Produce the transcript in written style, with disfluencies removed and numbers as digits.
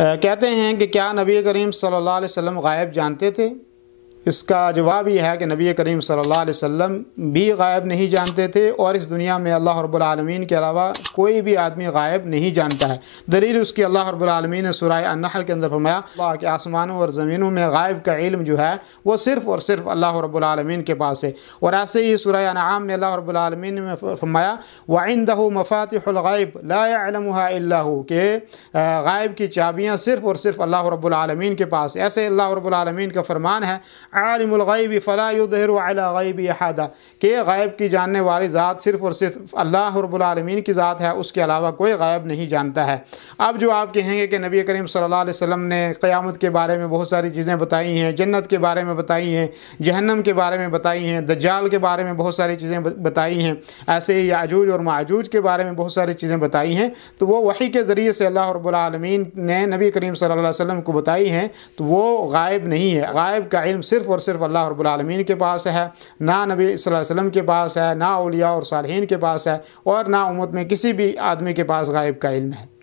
کہتے ہیں کہ کیا نبی کریم صلی اللہ علیہ وسلم غائب جانتے تھے؟ اس کا جواب یہ ہے کہ نبی کریم صلی اللہ علیہ وسلم بھی غائب نہیں جانتے تھے، اور اس دنیا میں اللہ رب العالمین کے علاوہ کوئی بھی آدمی غائب نہیں جانتا ہے۔ دلیل اس کی اللہ رب العالمین نے سورہ النحل کے اندر فرمایا اللہ کہ آسمانوں اور زمینوں میں غائب کا علم جو ہے وہ صرف اور صرف اللہ رب العالمین کے پاس ہے۔ اور ایسے ہی سورہ انعام میں اللہ رب العالمین نے فرمایا وَعِندَهُ مَفَاتِحُ الْغَيْبِ لَا يَعْلَمُهَا إِلَّا هُ، کہ غائب کی چابیاں صرف اور صرف اللہ رب العالمین کے پاس ہے۔ ایسے اللہ رب العالمین کا فرمان ہے عالم الغیب فلا یظہر علی غیب احدا، کہ غائب کی جاننے والی ذات صرف اور صرف اللہ رب العالمین کی ذات ہے، اس کے علاوہ کوئی غائب نہیں جانتا ہے۔ اب جو آپ کہیں گے کہ نبی کریم صلی اللہ علیہ وسلم نے قیامت کے بارے میں بہت ساری چیزیں بتائی ہیں، جنت کے بارے میں بتائی ہیں، جہنم کے بارے میں بتائی ہیں، دجال کے بارے میں بہت ساری چیزیں بتائی ہیں، ایسے ہی یاجوج اور ماجوج کے بارے میں بہت ساری چیزیں بتائی ہیں، تو وہ وحی کے ذریعے سے اللہ رب العالمین نے نبی کریم صلی اللہ علیہ وسلم کو بتائی ہیں، تو وہ غائب نہیں ہے۔ غائب کا علم صرف اور صرف اللہ رب العالمین کے پاس ہے، نہ نبی صلی اللہ علیہ وسلم کے پاس ہے، نہ اولیاء اور صالحین کے پاس ہے، اور نہ امت میں کسی بھی آدمی کے پاس غائب کا علم ہے۔